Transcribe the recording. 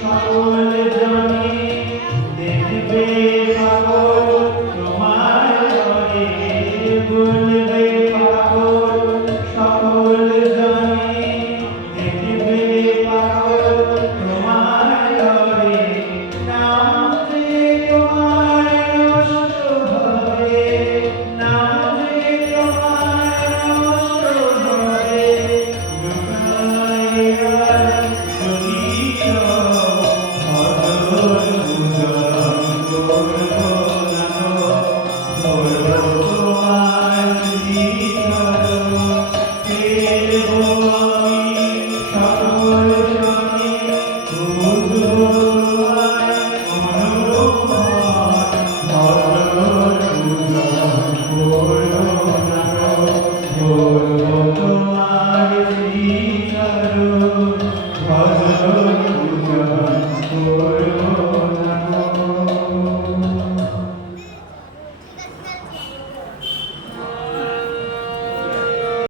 সকলে জনে